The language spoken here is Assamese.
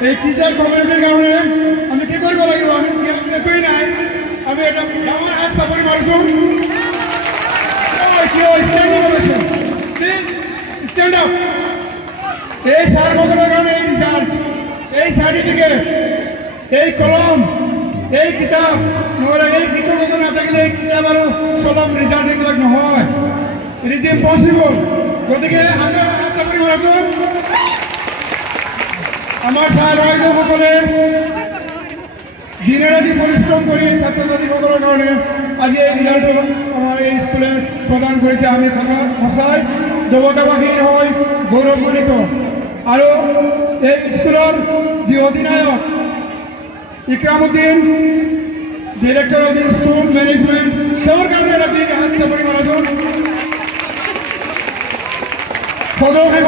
এই টিচাৰ কমিউনিটিৰ কাৰণে আমি কি কৰব লাগিব আমি একোৱেই নাই আমি এটা ডাঙৰ হাত চাপৰি মাৰিছোঁ stand up এই স্যার সকলের কারণে এই রেজাল্ট এই সার্টিফিকেট এই কলম এই কিতাব নহলে এই শিক্ষকতা না থাকলে এই কিতাব আর কলম রেজাল্ট এগুলো নহয় ইট ইজ ইম্পসিবল গতিকে আমরা চাকরি করাছেন আমার স্যার সকলে দিনে রাতি পরিশ্রম করে ছাত্রছাত্রী সকলের কারণে আজ এই রেজাল্ট আমার এই স্কুলে প্রদান করেছে আমি সঁচাই দেবতাবাসী হয় গৌৰৱান্বিত আৰু এই স্কুলৰ যি অধিনায়ক Ikramuddin director of the school management তেওঁৰ কাৰণে এটা হাত চাপৰি মাৰাজন